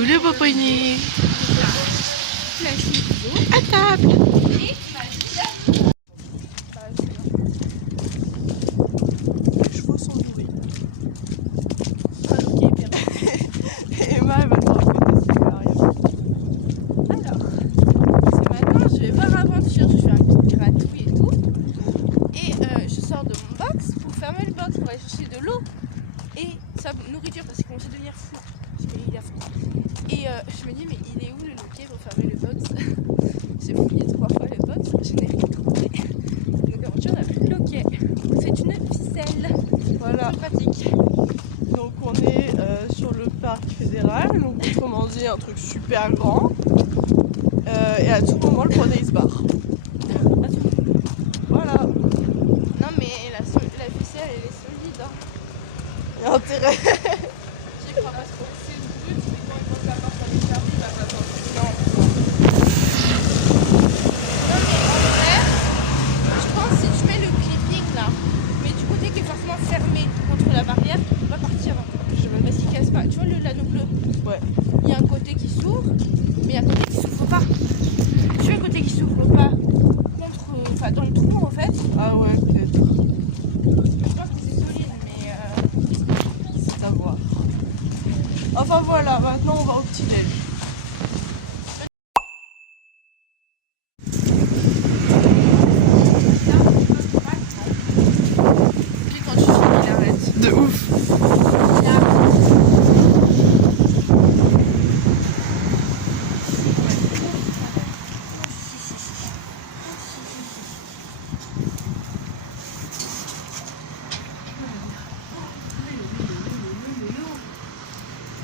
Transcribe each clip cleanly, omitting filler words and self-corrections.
Coucou le beau poney. À table. Les chevaux sont nourris. Et Emma elle va te raconter ce qui arrive. Alors, ce matin je vais voir Aventure, je fais un petit gratouille et tout. Et je sors de mon box pour fermer le box pour aller chercher de l'eau et sa nourriture parce qu'il commence à devenir fou. Il a froid. Et je me dis mais il est où le loquet pour fermer le box? J'ai fouillé 3 fois le box, je n'ai rien trouvé. Donc Aventure n'a plus de loquet. C'est une ficelle. Voilà. Pratique. Donc on est sur le parc fédéral, donc autrement dit un truc super grand. Et à tout moment le poney il se barre. Voilà. Non mais la ficelle elle est solide. Hein. Il y a intérêt. J'y crois pas trop. C'est brut, mais quand il va falloir faire les fermer, il va pas attendre. Non. Non mais en vrai, je pense que si tu mets le clipping là, mais du côté qui est forcément fermé contre la barrière, il va partir. Parce qu'il casse pas. Tu vois l'anneau bleu? Ouais. Il y a un côté qui s'ouvre, mais il y a un côté qui s'ouvre pas. Tu vois le côté qui s'ouvre pas enfin dans le trou en fait. Ah ouais, peut-être. Je pense que c'est solide, mais C'est à voir. Enfin voilà, maintenant on va au petit déj. puis quand tu finis, il arrête. De ouf.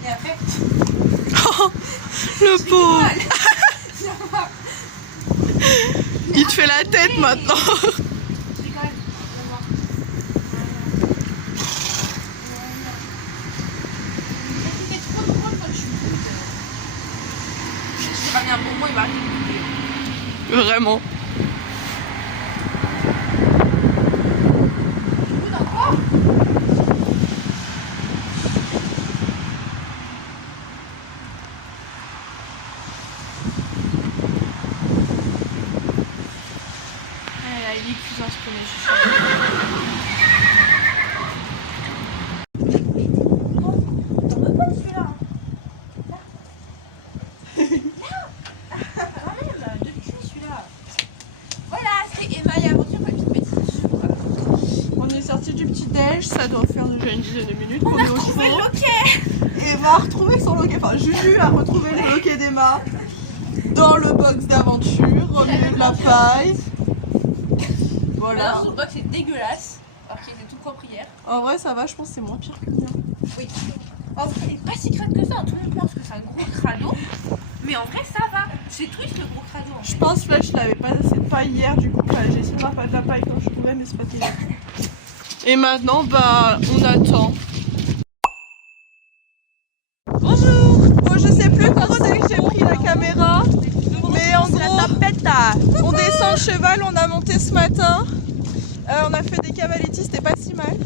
Et après, Oh, le pauvre. Il te fait la tête maintenant. je rigole. C'était trop drôle quand je suis brute. Je vais ramener un bonbon, il va arrêter de goûter. Vraiment. Du coup, dans quoi? Il est épuisant ce poney, je suis T'en veux pas celui-là? Quand même, depuis celui-là. Voilà, c'est Emma et Aventure, ma petite bêtise. On est sorti du petit déj, ça doit faire déjà une dizaine de minutes qu'on On a est au retrouvé chaud. le loquet. Emma a retrouvé son loquet, enfin Juju a retrouvé le loquet d'Emma dans le box d'Aventure, au milieu de la paille. Voilà. Alors, son box est dégueulasse, alors qu'il était tout propre hier. En vrai ça va, je pense que c'est moins pire que le mien. Oui. En vrai, il est pas si crade que ça. Tout le monde pense que c'est un gros crado. Mais en vrai, ça va. C'est triste le gros crado. En fait. Je pense que je l'avais pas assez de paille hier, du coup j'ai essayé de faire de la paille quand je pouvais, mais c'est pas terrible. Et maintenant, bah, on attend. Bonjour. Bon, je sais plus par où c'est que j'ai pris la caméra, mais en gros, on descend le cheval, on a monté ce matin. On a fait des cavaletti, c'était pas si mal.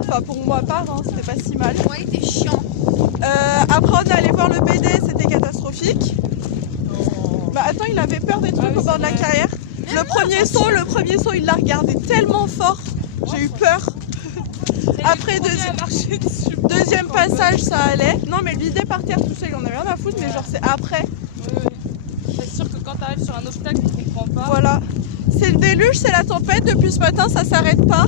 Enfin, pour moi, part, hein, c'était pas si mal. Ouais, il était chiant. Après, on est allé voir le BD, c'était catastrophique. Bah attends, il avait peur des trucs au bord de la carrière. Le premier saut, il l'a regardé tellement fort, j'ai eu peur. Après, deuxième passage, ça allait. Non, mais le vider par terre tout seul, il en avait rien à foutre, mais genre c'est après. C'est sûr que quand tu arrives sur un obstacle, tu comprends pas. Voilà. C'est le déluge, c'est la tempête, depuis ce matin, ça s'arrête pas.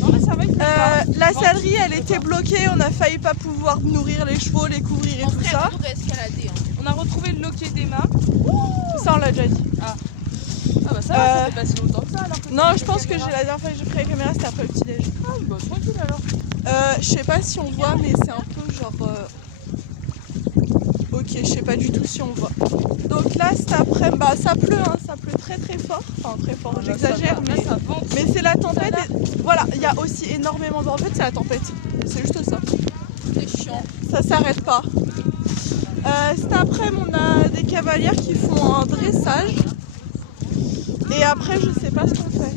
Non, mais ça va, il pleut pas. La sellerie, elle était bloquée, on a failli pas pouvoir nourrir les chevaux, les couvrir et En tout vrai, ça. on pourrait escalader. Hein. On a retrouvé le loquet d'Emma. Ça, on l'a déjà dit. Ah bah ça va, ça fait pas si longtemps que ça alors que Non, je pense que j'ai la dernière fois que j'ai pris la caméra, c'était après le petit déj. Ah bah tranquille alors. Je sais pas si on voit, mais c'est un peu genre. Ok, je sais pas du tout si on voit. Donc là, cet après, bah ça pleut, hein, ça pleut très très fort. Enfin, très fort, j'exagère, mais, ça vente. mais c'est la tempête. Et, voilà, il y a aussi énormément de vent. En fait, c'est la tempête. C'est juste ça. C'est chiant. Ça s'arrête pas. Cet après, on a des cavalières qui font un dressage. Et après, je sais pas ce qu'on fait.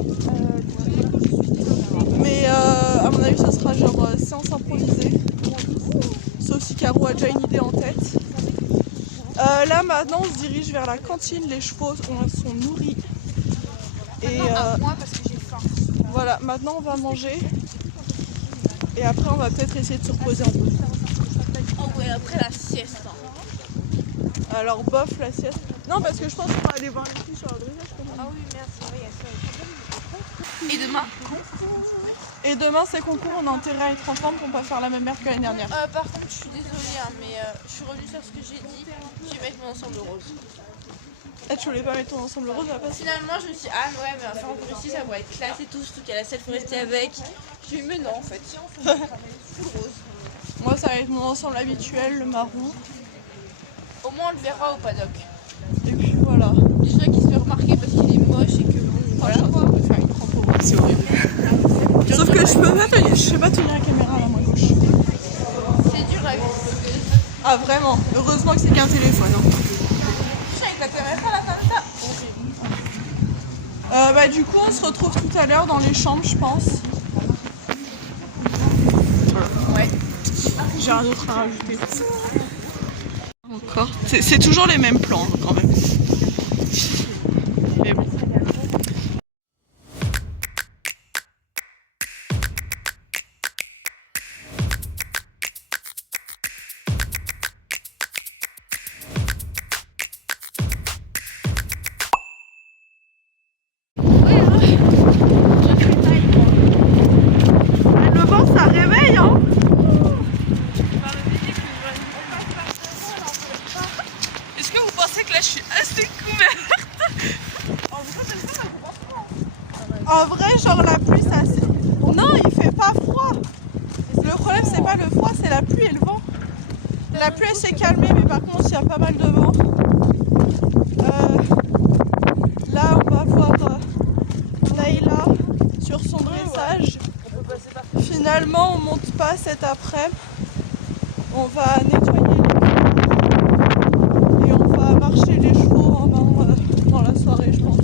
Mais à mon avis, ce sera genre séance improvisée. Sauf si Caro a déjà une idée en tête. Là maintenant on se dirige vers la cantine, les chevaux sont nourris. Et Moi parce que j'ai faim. voilà, maintenant on va manger. Et après on va peut-être essayer de se reposer un peu. Oh ouais, après la sieste. Alors bof la sieste. Non parce que je pense qu'on va aller voir les filles sur le dressage. Ah oui, merde, c'est vrai, il y a ça. Et demain? Et demain c'est concours, on a intérêt à être ensemble pour pas faire la même merde que l'année dernière. Par contre, je suis désolée, hein, mais je suis revenue sur ce que j'ai dit. Je vais mettre mon ensemble rose. Ah tu voulais pas mettre ton ensemble rose à la place? Finalement, je me suis dit, ah ouais, mais enfin, en Russie, ça va être classe et tout, surtout qu'à la selle, faut rester avec. Je lui ai dit, mais non, en fait. Full rose. Moi ça va être mon ensemble habituel, le marron. Au moins, on le verra au paddock. Et puis voilà. Déjà qu'il se fait remarquer parce qu'il est moche et que bon, voilà quoi. On peut faire une crampe au ventre, c'est horrible. Sauf que je sais pas tenir la caméra à la main gauche. C'est dur à vivre. Ah vraiment, heureusement que c'est qu'un téléphone. Hein. Avec la caméra, la comme ça. Bah du coup on se retrouve tout à l'heure dans les chambres je pense. Ouais. J'ai un autre à rajouter. Encore. C'est toujours les mêmes plans quand même. Mais bon. Le vent ça réveille hein. Est-ce que vous pensez que là je suis assez couverte? En vrai genre la pluie ça non il fait pas froid. Le problème c'est pas le froid c'est la pluie et le vent. La pluie elle s'est calmée mais par contre il y a pas mal de vent. Là on va voir Naïla sur son dressage. Finalement on monte pas cet après-midi. On va nettoyer les et on va marcher les chevaux en main dans la soirée je pense.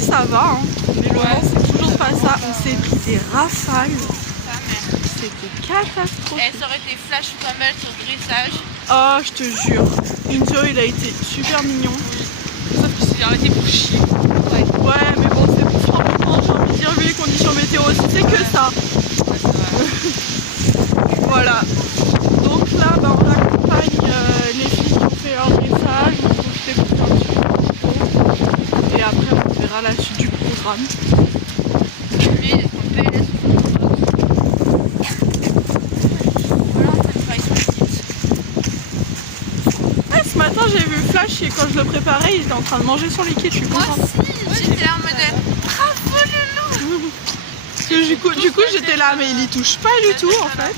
Ça va, hein. Mais le vent c'est toujours pas ça. On s'est pris des rafales. C'était catastrophique. Et ça aurait été flash pas mal sur le dressage. Oh, je te jure. Inzo il a été super mignon. Sauf qu'il s'est arrêté pour chier. Ouais, mais bon, c'est pour se rendre compte, j'ai envie de dire, vu les conditions météo aussi, c'est que ça. Voilà. Donc là, bah, on accompagne les filles qui ont fait leur dressage. On va profiter pour faire un petit peu. Et après, on verra la suite du programme. Lui, il est trop belle. Voilà, on fait travailler sur le site. Ah, ce matin, j'ai vu Flash et quand je le préparais, il était en train de manger son liquide. Je suis Moi contente. aussi, j'étais là en mode bravo le loup. Parce que du coup, j'étais là, mais il y touche pas du tout en fait.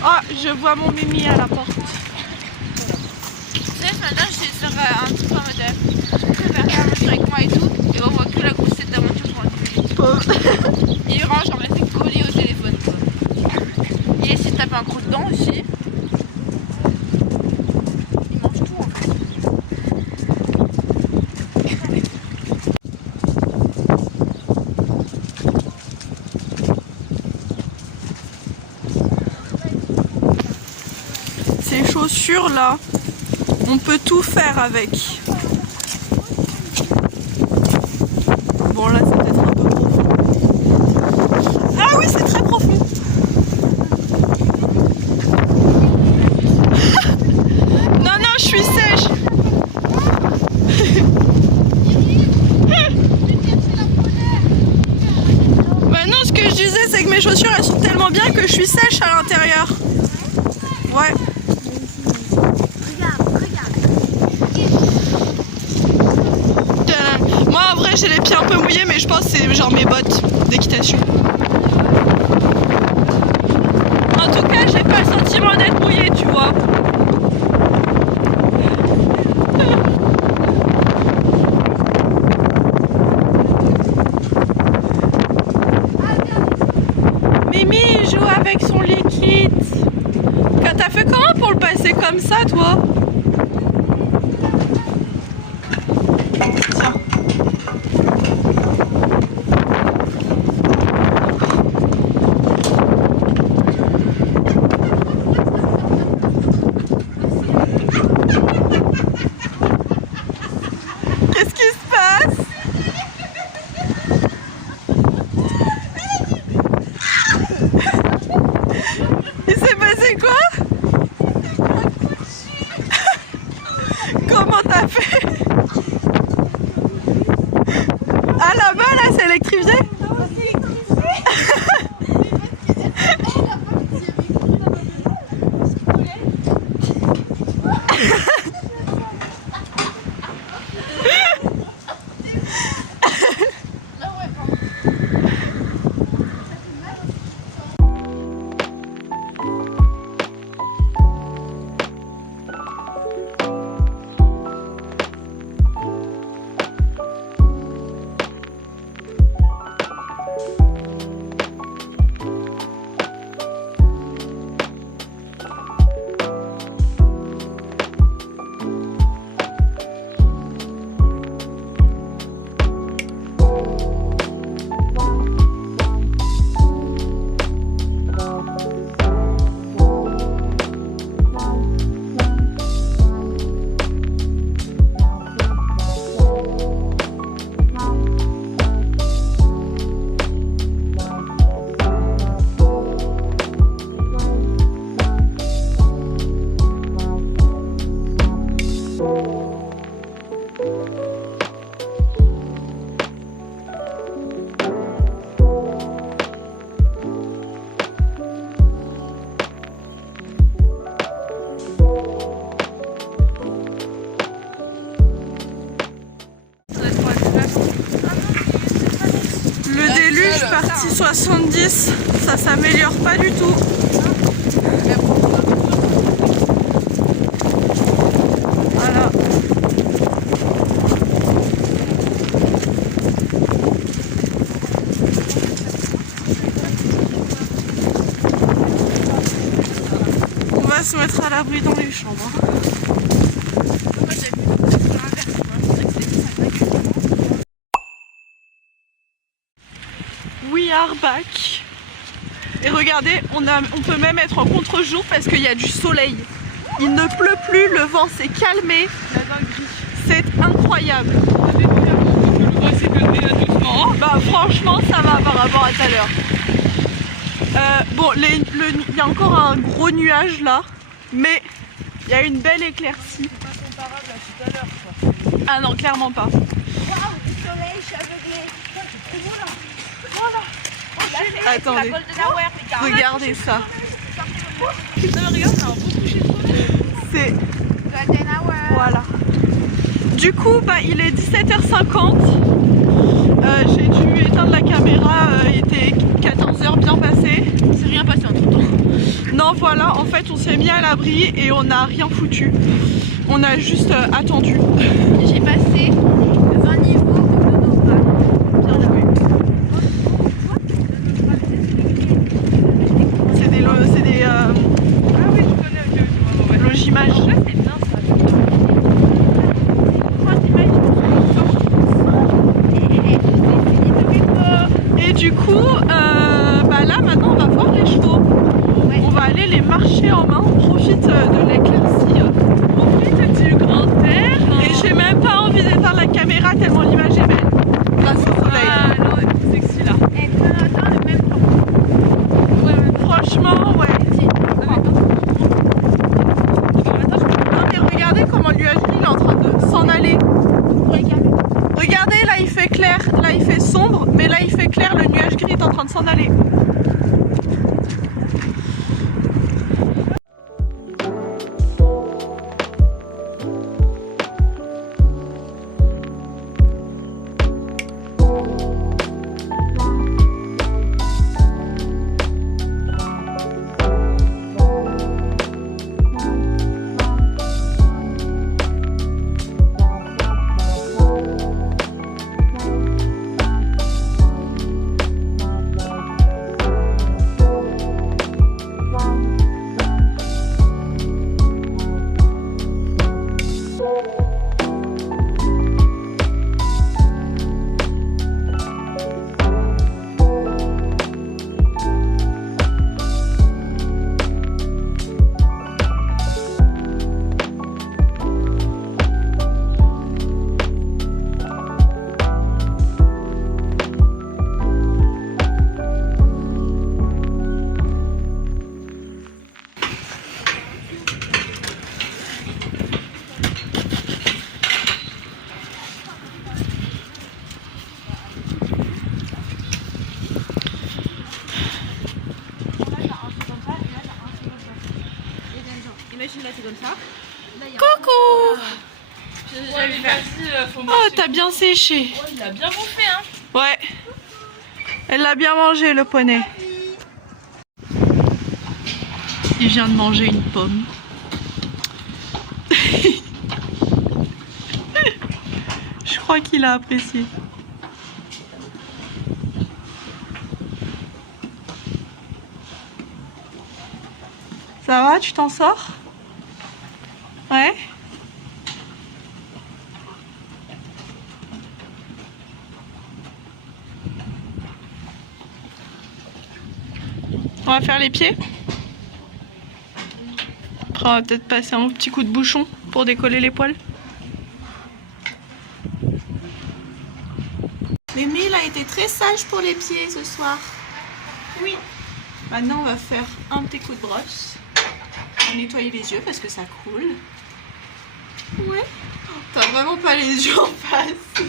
Oh, je vois mon Mimi à la porte. Tu sais, ce matin, j'étais sur un truc en mode préparer à manger avec moi et tout, et on voit que la grosse tête d'aventure sur la télé. Pauvre. Il range, genre, il s'est collé au téléphone, quoi. Et il s'est tapé un gros dedans aussi. Il mange tout, en fait. Ces chaussures là, on peut tout faire avec. Bon là c'est peut-être un peu profond. Ah oui c'est très profond. Non non je suis sèche. Bah non ce que je disais c'est que mes chaussures elles sont tellement bien que je suis sèche à l'intérieur. Ouais. Moi en vrai j'ai les pieds un peu mouillés mais je pense que c'est genre mes bottes d'équitation. En tout cas j'ai pas le sentiment d'être mouillée tu vois. Mimi joue avec son liquide. T'as fait comment pour le passer comme ça toi? Tiens. Qu'est-ce qui se passe? Il s'est passé quoi? suis partie 70, ça s'améliore pas du tout. Voilà. On va se mettre à l'abri dans les chambres. We are back. Et regardez, on peut même être en contre-jour parce qu'il y a du soleil. Il ne pleut plus, le vent s'est calmé. C'est incroyable. Bah franchement ça va par rapport à tout à l'heure. Bon, il y a encore un gros nuage là, mais il y a une belle éclaircie. C'est pas comparable à tout à l'heure quoi. Ah non, clairement pas. Waouh, du soleil, je suis aveuglée. C'est beau là. Voilà. Attendez, regardez ça. Regarde, c'est un beau coucher de soleil. C'est... Voilà. Du coup, bah, il est 17h50. J'ai dû éteindre la caméra, il était 14h bien passé. C'est rien passé entre temps. Non, voilà, en fait, on s'est mis à l'abri et on n'a rien foutu. On a juste attendu. J'ai passé 20 niveaux de Nova. C'est des Ah oui, je connais, ok. logimages. En vrai, c'est bien ça. Et du coup, bah là maintenant on va voir les chevaux. Ouais. On va aller les marcher en main. On profite de l'éclaircie. Profite du grand air. Et j'ai même pas envie d'éteindre la caméra tellement l'image est belle. Grâce au soleil. Ah non, on est tout sexy là. Et on attend le même temps. Ouais, Franchement, ouais. Non mais regardez comment le nuage il est en train de s'en aller. Regardez, là il fait clair, là il fait sombre, mais là il fait clair, le nuage gris est en train de s'en aller. Imagine là, c'est comme ça. Coucou! Ouais, vas-y, faut Oh, marcher. t'as bien séché. Oh, il a bien bouffé, hein. Ouais. Elle l'a bien mangé, le poney. Il vient de manger une pomme. Je crois qu'il a apprécié. Ça va, tu t'en sors? Ouais? On va faire les pieds. Après, on va peut-être passer un petit coup de bouchon pour décoller les poils. Mémé, il a été très sage pour les pieds ce soir. Oui. Maintenant, on va faire un petit coup de brosse. On va nettoyer les yeux parce que ça coule. Ouais. T'as vraiment pas les yeux en face.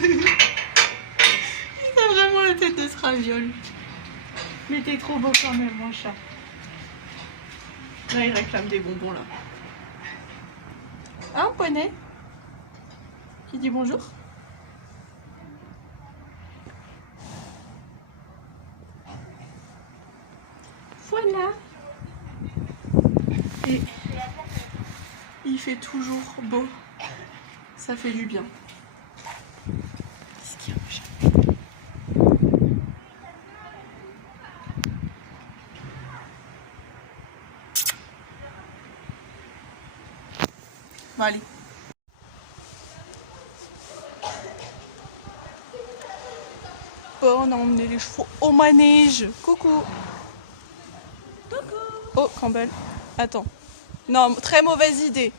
T'as vraiment la tête de ce raviole. Mais t'es trop beau quand même, mon chat. Là, il réclame des bonbons, là. Hein, poney? Qui dit bonjour? Voilà. Et il fait toujours beau. Ça fait du bien. Qu'est-ce qu'il y a, machin ? Bon, allez. Bon, on a emmené les chevaux au manège. Coucou. Coucou. Oh, Campbell. Attends. Non, très mauvaise idée.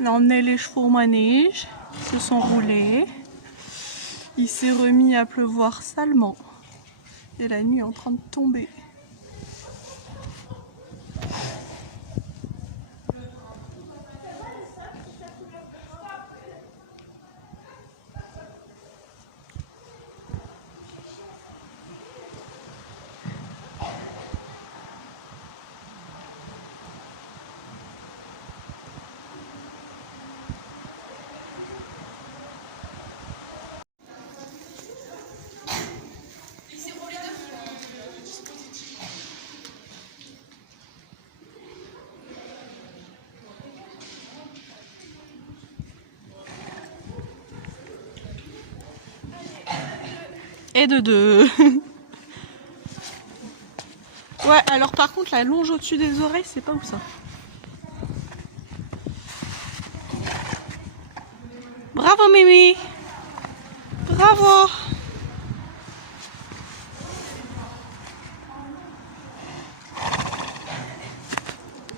On a emmené les chevaux au manège. Ils se sont roulés. Il s'est remis à pleuvoir salement. Et la nuit est en train de tomber. Et de deux. Ouais, alors par contre, la longe au-dessus des oreilles, c'est pas où ça. Bravo Mimi. Bravo.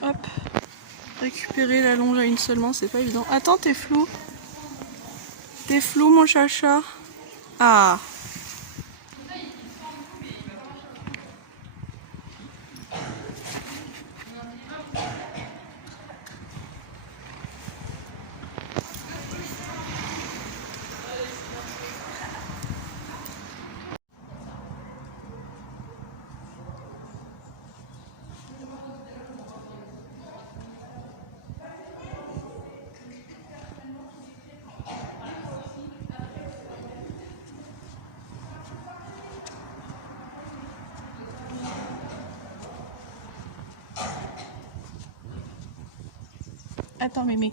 Hop. Récupérer la longe à une seule main, c'est pas évident. Attends, t'es flou. T'es flou, mon chacha. Ah. Attends, Mémé.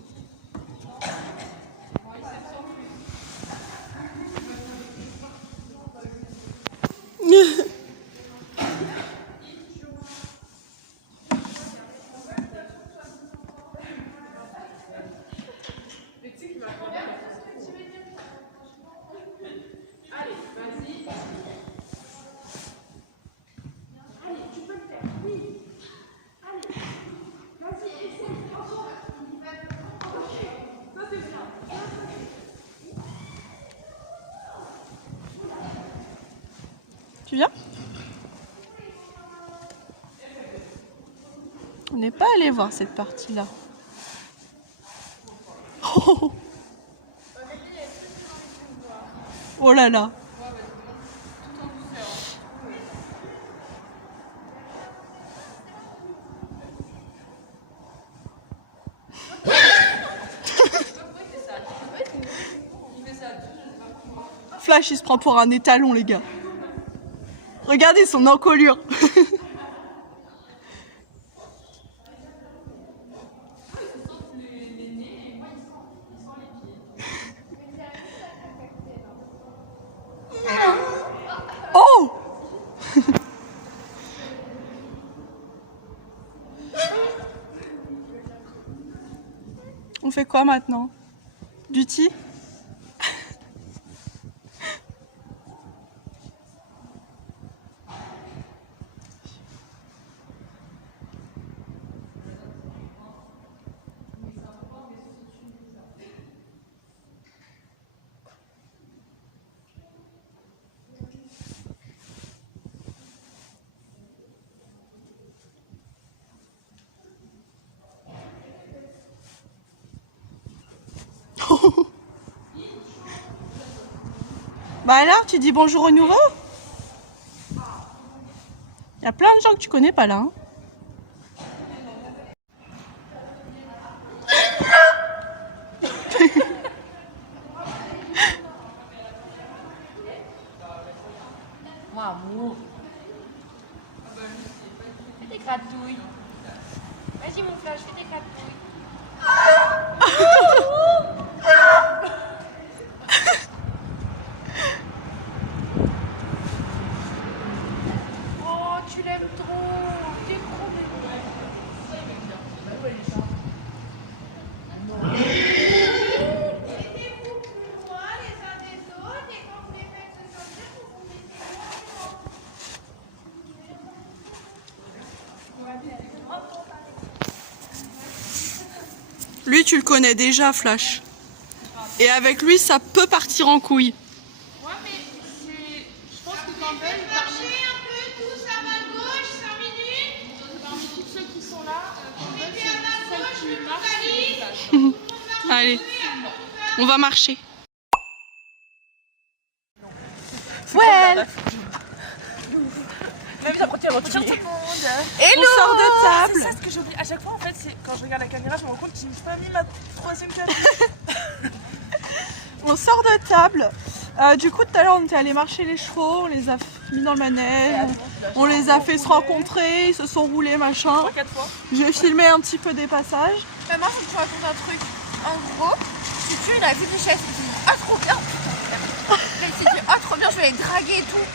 Tu viens? On n'est pas allé voir cette partie-là. Oh, oh là là. Flash, il se prend pour un étalon, les gars. Regardez son encolure. Oh. On fait quoi maintenant? Du thé? Bah alors, tu dis bonjour aux nouveaux? Il y a plein de gens que tu connais pas là. Hein. Lui, tu le connais déjà, Flash. Et avec lui, ça peut partir en couille. Ouais, mais c'est. Je pense que quand même, parmi toutes ceux qui sont là, Campbell, c'est celle qui marche sur le village. Allez, on va marcher. Ouais. Bonjour tout le monde. On sort de table. C'est ça ce que j'oublie. À chaque fois, en fait, c'est quand je regarde la caméra, je me rends compte que j'ai pas mis ma troisième caméra. On sort de table. Du coup, tout à l'heure, on était allé marcher les chevaux, on les a mis dans le manège, on les a fait se rencontrer, ils se sont roulés, machin. 3-4 fois. J'ai filmé un petit peu des passages. Maman, je te raconte un truc. En gros, Tutu, il a vu des chaises. Il s'est dit, ah, trop bien. Il s'est dit, ah, trop bien, je vais les draguer et tout.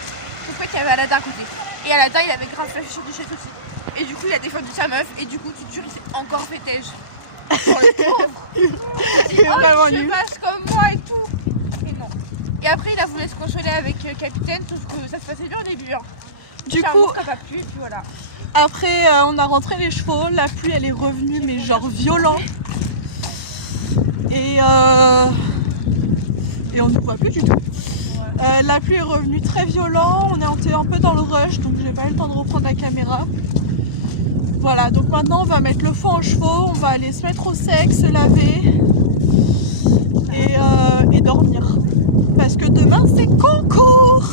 Sauf qu'il y avait Aladdin à côté. Et Aladdin, il avait grave flashé sur des chaises aussi. Et du coup, il a défendu sa meuf. Et du coup, Tutu, il s'est encore fait tège. Sur le pauvre. Il s'est dit, oh, Vraiment tu nul. passes comme moi et tout. Et non. Et après, il a voulu se consoler avec Capitaine, sauf que ça se passait bien au début. Hein. Du coup, ça n'a pas plu, et puis voilà. après, on a rentré les chevaux. La pluie, elle est revenue, mais genre violent. Et on ne voit plus du tout. La pluie est revenue très violent. On est un peu dans le rush, donc j'ai pas eu le temps de reprendre la caméra. Voilà, donc maintenant on va mettre le fond aux chevaux, on va aller se mettre au sec, se laver et dormir. Parce que demain c'est concours.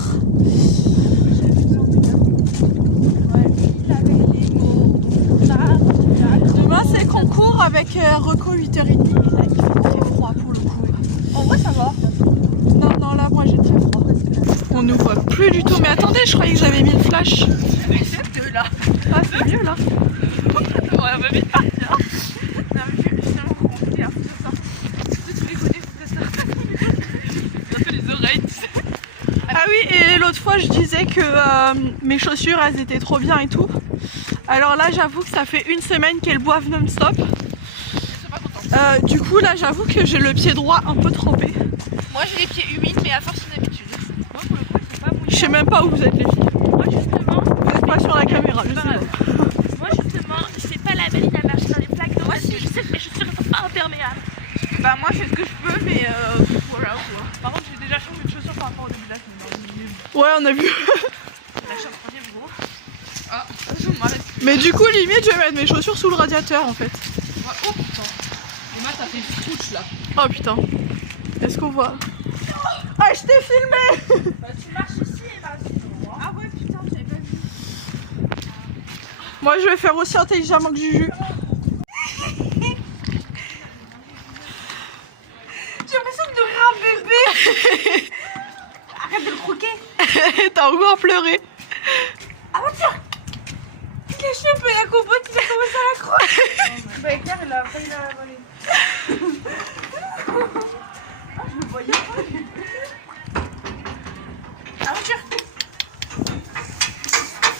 Demain c'est concours avec Reco 8h30. Et là il fait très froid pour le coup. En vrai, ça va. Non, là moi j'ai très froid. On ne voit plus du tout. Mais attendez, je croyais que j'avais mis le flash. C'est de là. Ah, c'est mieux là. Ouais, on va vite partir. Non, mais je suis tellement compliquée à faire ça. De tous les côtés, faut que ça sorte. Bientôt les oreilles, tu sais. Ah oui, et l'autre fois je disais que mes chaussures elles étaient trop bien et tout. Alors là j'avoue que ça fait une semaine qu'elles boivent non-stop. Du coup là j'avoue que j'ai le pied droit un peu trempé. Moi j'ai les pieds humides, mais à force d'habitude. Moi pour le coup, ils sont pas mouillés. Je sais même pas où vous êtes les filles. Moi justement, Vous n'êtes pas sur la caméra, je sais pas. moi justement, je fais pas la maline à marcher dans les plaques d'eau parce que je sais que mes chaussures ne sont pas imperméables. Bah moi je fais ce que je peux, mais voilà quoi. Par contre, j'ai déjà changé de chaussures par rapport au début de la semaine. Ouais, on a vu. La chambre troisième gros. Ah, je m'arrête. Mais du coup limite je vais mettre mes chaussures sous le radiateur en fait. Oh putain. Et moi, t'as fait une couche là. Oh putain. Est-ce qu'on voit? Ah, je t'ai filmé. Bah tu marches ici et là. Ah ouais putain, j'avais pas vu. Moi je vais faire aussi intelligemment que Juju. J'ai l'impression de nourrir un bébé. Arrête de le croquer. T'as encore pleuré. Ah bah tiens. Les cheveux et la compote, il a commencé à la croire. Bah Claire, elle a failli la voler. Ah, je le voyais pas. Ah voiture.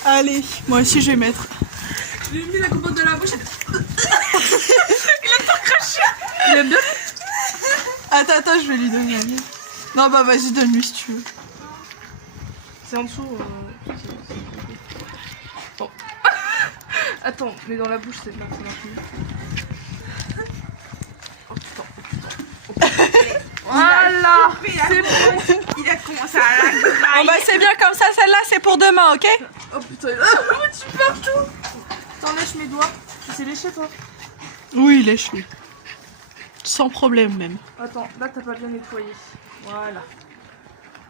Allez, moi aussi je vais mettre. Je lui ai mis la compote dans la bouche. Il a tout craché. Il aime bien. Attends, je vais lui donner la mienne. Non bah vas-y, donne-lui si tu veux. C'est en dessous. Bon. Attends, mais dans la bouche, c'est pas ça marche mieux. Oh putain. Voilà. C'est bon. Il a commencé à la Bon bah c'est bien comme ça, celle-là c'est pour demain, ok? Oh putain. Oh, tu partout. T'en lèches mes doigts. Tu sais lécher toi? Oui, lèche-lui. Sans problème même. Attends, là t'as pas bien nettoyé. Voilà.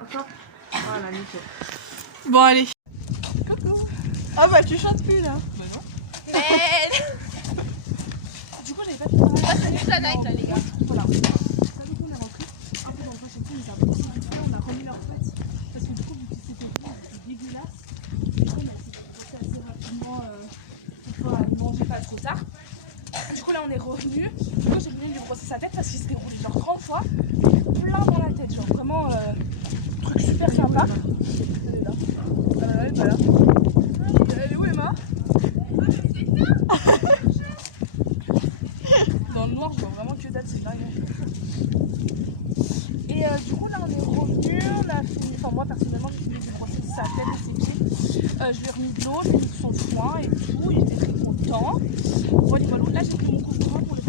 Encore. Voilà, nickel. Bon allez. Ah bah tu chantes plus là. Mais... Du coup, j'avais pas tout Ah, c'est juste la night là les gars. Voilà. Du coup, on a repris. Un peu dans le prochain coup, on a possibilité, on a remis leur pâte. Parce que du coup, vu que c'était dégueulasse, du coup, on a essayé de passer assez rapidement pour pouvoir manger pas trop tard. Du coup, là, on est revenu. Du coup, j'ai venu lui brosser sa tête parce qu'il s'était roulé genre 30 fois. Plein dans la tête, genre vraiment truc super sympa. Elle est là. Elle est pas là. Elle est où Emma? Dans le noir, je vois vraiment que dalle, c'est dingue. Et du coup, là, on est revenu, on a fini, enfin moi personnellement, j'ai fini de brosser sa tête et ses pieds. Je lui ai remis de l'eau, je lui ai mis son foin et tout, il était très content. Voilà, là, j'ai pris mon couvre-vent pour le